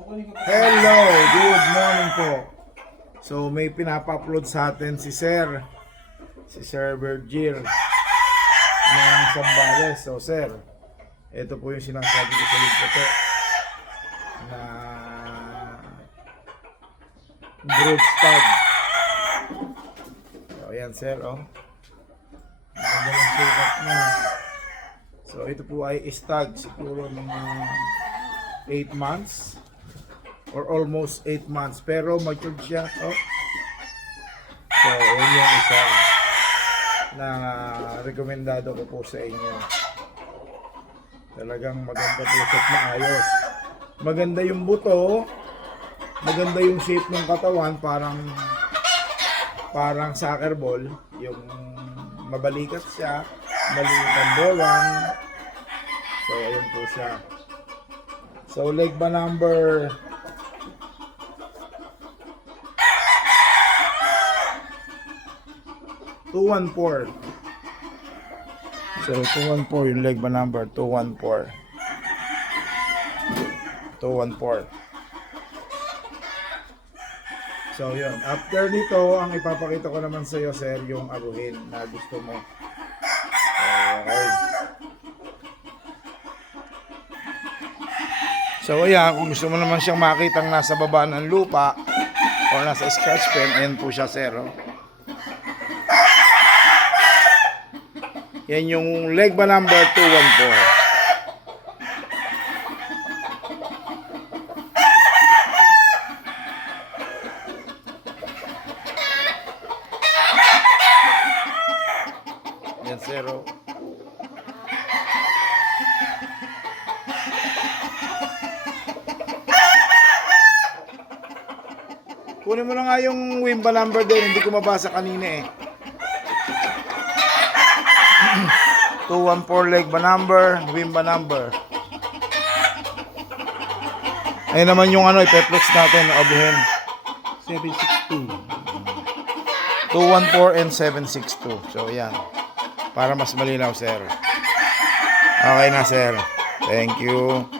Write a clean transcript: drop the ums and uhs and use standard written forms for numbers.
Hello, good morning po. So may pinapa-upload sa atin si Sir Virgil ng Zambales. So Sir, ito po yung sinasabi ko sa ito na broodstag. So ayan Sir, oh. Maganda yung sukat niya. So ito po ay stag, siguro mga 8 months or almost 8 months, pero matured siya. Oh. So yun yung isa na rekomendado ko po sa inyo. Talagang maganda po at maayos. Maganda yung buto, maganda yung shape ng katawan, parang soccer ball, yung mabalikat siya, maliit ang bolang. So ayun po siya. So leg ba number 214. So 214 yung leg ba number 214. 214. So yun, after nito ang ipapakita ko naman sa iyo sir yung aguhin na gusto mo. Okay. So ayan, kung gusto mo naman siyang makitang nasa baba ng lupa o nasa scratch pen, ayan po siya sir. Oh. Yan yung leg ba number 214. Yan zero. Kunin mo na nga yung wimba number din, hindi ko mabasa kanina eh. 214 leg ba number, wimba number. Ayun naman yung ano, ipeplex natin, abuhin. 762. 214 and 762. So yan. Para mas malinaw sir. Okay na sir. Thank you.